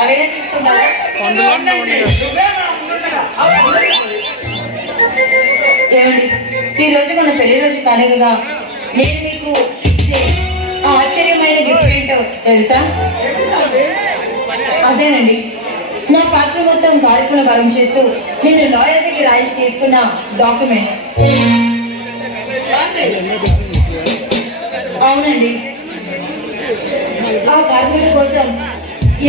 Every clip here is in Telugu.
అవేనా తీసుకుంటారా? ఏమండి, ఈ రోజు మన పెళ్లి రోజు కానుకగా నేను మీకు ఇచ్చే ఆశ్చర్యమైన గిఫ్ట్ ఏంటో తెలుసా? అదేనండి, నా పాత్ర మొత్తం కాల్పుల వరం చేస్తూ నేను లాయర్ దగ్గర రాయించి తీసుకున్న డాక్యుమెంట్. అవునండి, ఆ కార్మికుల కోసం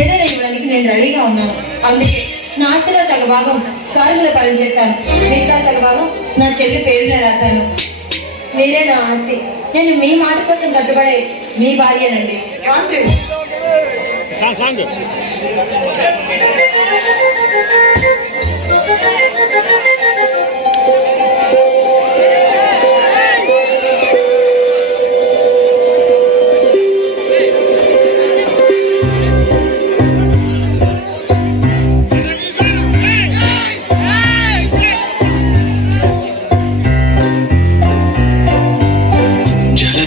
ఏదైనా ఇవ్వడానికి నేను రెడీగా ఉన్నాను. అందుకే నా ఆస్తిలో సగభాగం కార్మికుల పనులు చేస్తాను, మిగతా సగభాగం నా చెల్లి పేరునే రాశాను. మీరే నా ఆస్తి, నేను మీ మాట కోసం కట్టుబడే మీ భార్యనండి.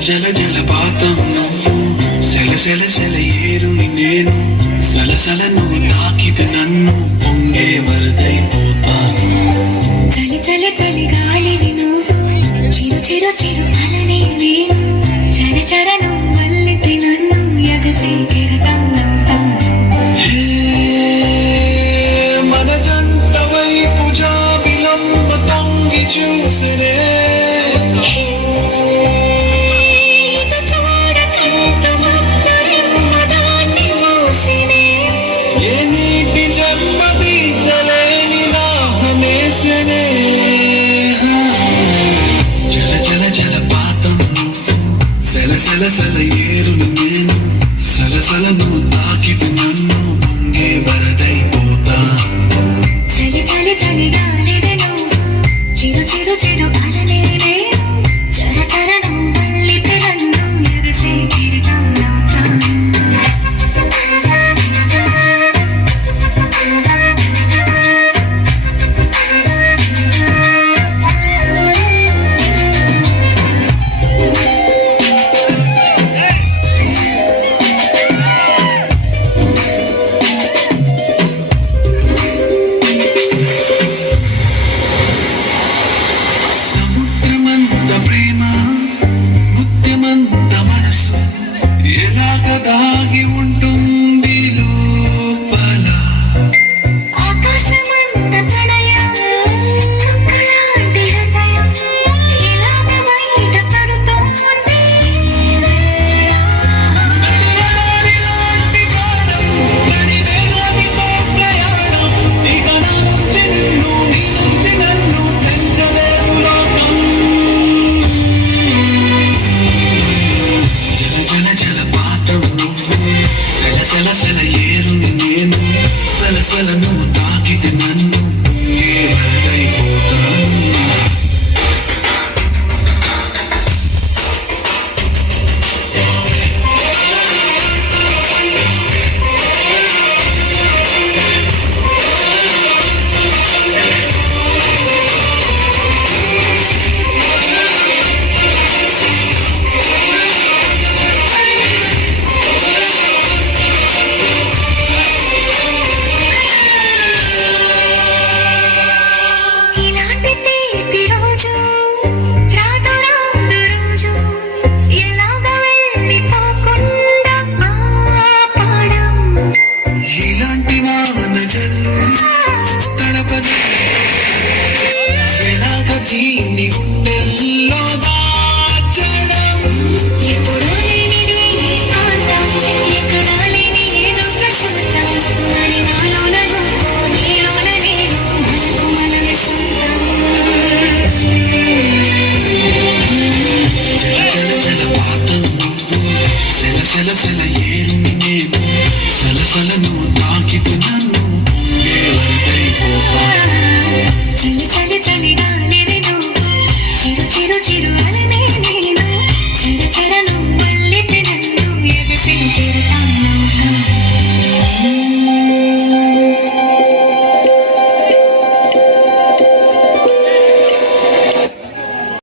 జల జలపాతం నువ్వు, సెల సెల సెల ఏరుని నేను, సలసల నువ్వు తాకితే నన్ను పొంగే వరదైపోతాను. చలి చలి చలి గాలివి నువ్వు, చిరు చిరు చిరు అలనే నేను, చర చర నువ్వు వల్లితే నన్ను ఎగసే కెరటాను. మన జంట వైపు జాబిలమ్మ తొంగి చూసినే, సలసల ఏరును నేను, సలసల నువ్వు తాకితే నన్ను పొంగే వరదైపోతా. చలి చలి చలి గాలివి నువ్వు, చిరు చిరు చిరు అలనే నేను, చర చర నువ్వు వల్లితే నన్ను ఎగసే కెరటాను. దాగి ఉంటుంది లోపల, ఆకాశమంత చడయం, చుక్కలాంటి హృదయం, ఇలాగ బయట పడుతోంది. నడియాడిలాంటి ప్రాణం, నడివేలాడితో ప్రయాణం, ఇక నా నుంచి నిన్ను, నీ నుంచి నన్ను తెంచలేవు లోకం. జల జల జలపాతం నువ్వు, సల సల ఏరుని నేను, సలసల నువ్వు తాకితే నన్ను పొంగే వరదైపోతాను. ఇలాంటి తీపి రోజు రాదు రాదు రోజు, ఎలాగ వెళ్ళిపోకుండా ఆపడం. ఇలాంటి వాన జల్లు తడపది, ఎలాగ దీన్ని గుండెల్లో దాచడం. ఎప్పుడూ లేనిది ఆనందం, ఎక్కడా లేని ఏదో ప్రశాంతం, అని నాలోన నువ్వు, నీలోన నేను, మనకు మనమే సొంతం. జల జల జలపాతం నువ్వు, సెల సెల సెల ఏరుని నేను, సలసల నువ్వు తాకితే